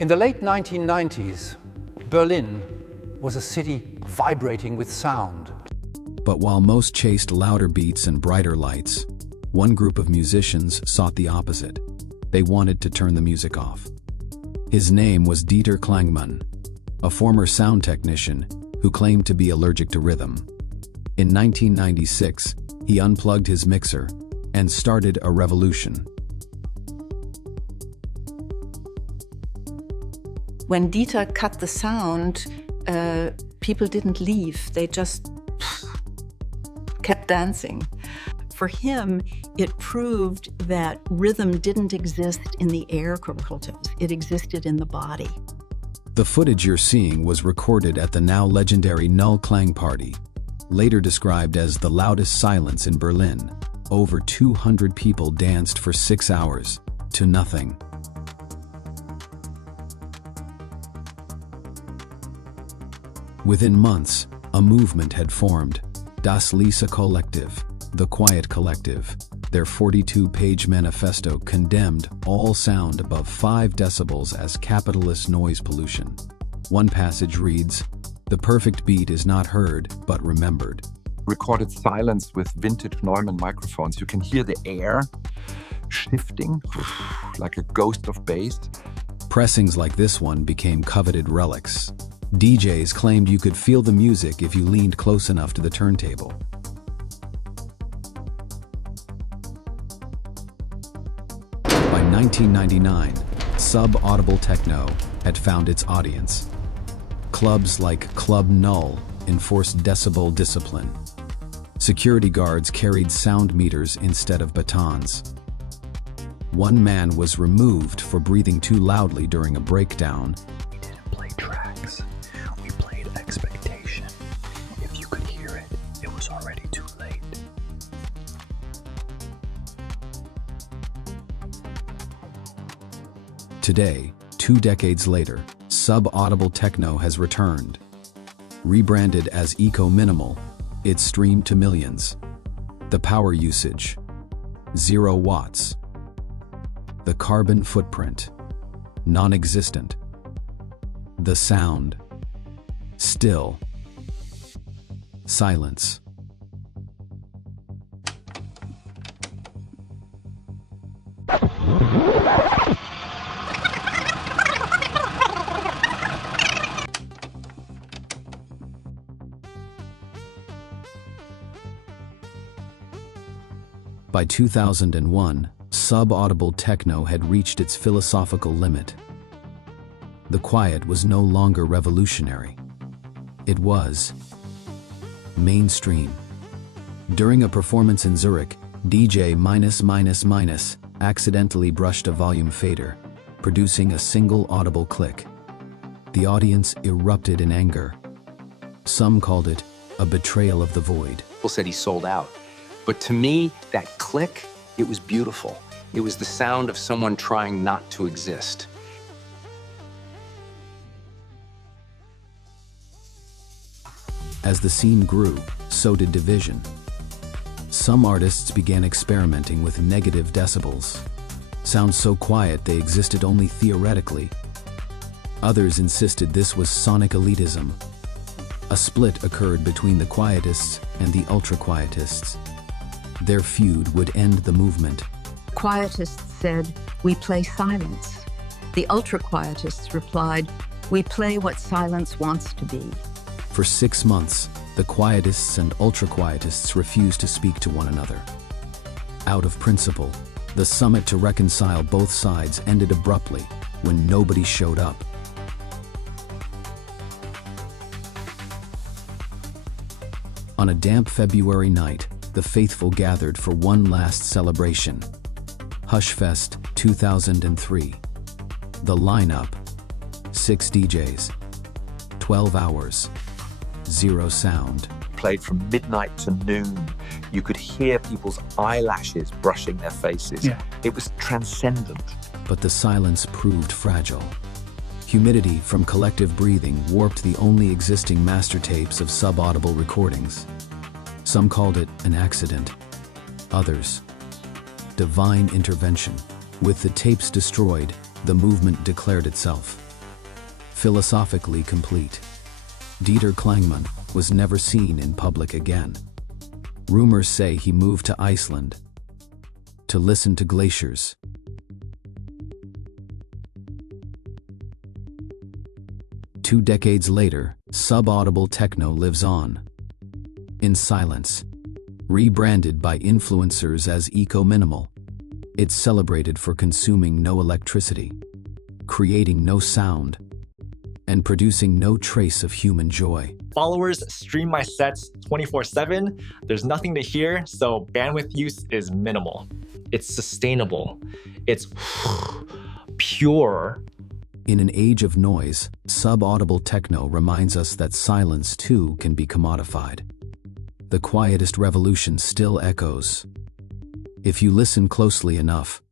In the late 1990s, Berlin was a city vibrating with sound. But while most chased louder beats and brighter lights, one group of musicians sought the opposite. They wanted to turn the music off. His name was Dieter Klangmann, a former sound technician who claimed to be allergic to rhythm. In 1996, he unplugged his mixer and started a revolution. When Dieter cut the sound, people didn't leave. They just kept dancing. For him, it proved that rhythm didn't exist in the air corpuscles. It existed in the body. The footage you're seeing was recorded at the now legendary Null Klang Party, later described as the loudest silence in Berlin. Over 200 people danced for 6 hours to nothing. Within months, a movement had formed, Das Leise Kollektiv, the Quiet Collective. Their 42-page manifesto condemned all sound above 5 decibels as capitalist noise pollution. One passage reads, "The perfect beat is not heard, but remembered." Recorded silence with vintage Neumann microphones. You can hear the air shifting like a ghost of bass. Pressings like this one became coveted relics. DJs claimed you could feel the music if you leaned close enough to the turntable. By 1999, Sub-Audible Techno had found its audience. Clubs like Club Null enforced decibel discipline. Security guards carried sound meters instead of batons. One man was removed for breathing too loudly during a breakdown. We didn't play tracks. We played expectation. If you could hear it, it was already too late. Today, 2 decades later, Sub-Audible Techno has returned. Rebranded as Eco-Minimal, it's streamed to millions. The power usage, 0 watts. The carbon footprint, non-existent. The sound, still. Silence. By 2001, Sub-Audible Techno had reached its philosophical limit. The quiet was no longer revolutionary. It was mainstream. During a performance in Zurich, DJ MinusMinusMinus accidentally brushed a volume fader, producing a single audible click. The audience erupted in anger. Some called it a betrayal of the void. People said he sold out. But to me, that click, it was beautiful. It was the sound of someone trying not to exist. As the scene grew, so did division. Some artists began experimenting with negative decibels. Sounds so quiet they existed only theoretically. Others insisted this was sonic elitism. A split occurred between the quietists and the ultra-quietists. Their feud would end the movement. Quietists said, "We play silence." The ultra-quietists replied, "We play what silence wants to be." For 6 months, the quietists and ultra-quietists refused to speak to one another. Out of principle, the summit to reconcile both sides ended abruptly when nobody showed up. On a damp February night, the faithful gathered for one last celebration. HushFest 2003. The lineup, 6 DJs, 12 hours, 0 sound. Played from midnight to noon. You could hear people's eyelashes brushing their faces. Yeah. It was transcendent. But the silence proved fragile. Humidity from collective breathing warped the only existing master tapes of sub-audible recordings. Some called it an accident. Others, divine intervention. With the tapes destroyed, the movement declared itself. philosophically complete. Dieter Klangmann was never seen in public again. Rumors say he moved to Iceland to listen to glaciers. Two decades later, Sub-Audible Techno lives on. In silence. Rebranded by influencers as eco-minimal, it's celebrated for consuming no electricity, creating no sound, and producing no trace of human joy. Followers stream my sets 24/7. There's nothing to hear, so bandwidth use is minimal. It's sustainable. It's pure. In an age of noise, Sub-Audible Techno reminds us that silence too can be commodified. The quietest revolution still echoes. If you listen closely enough,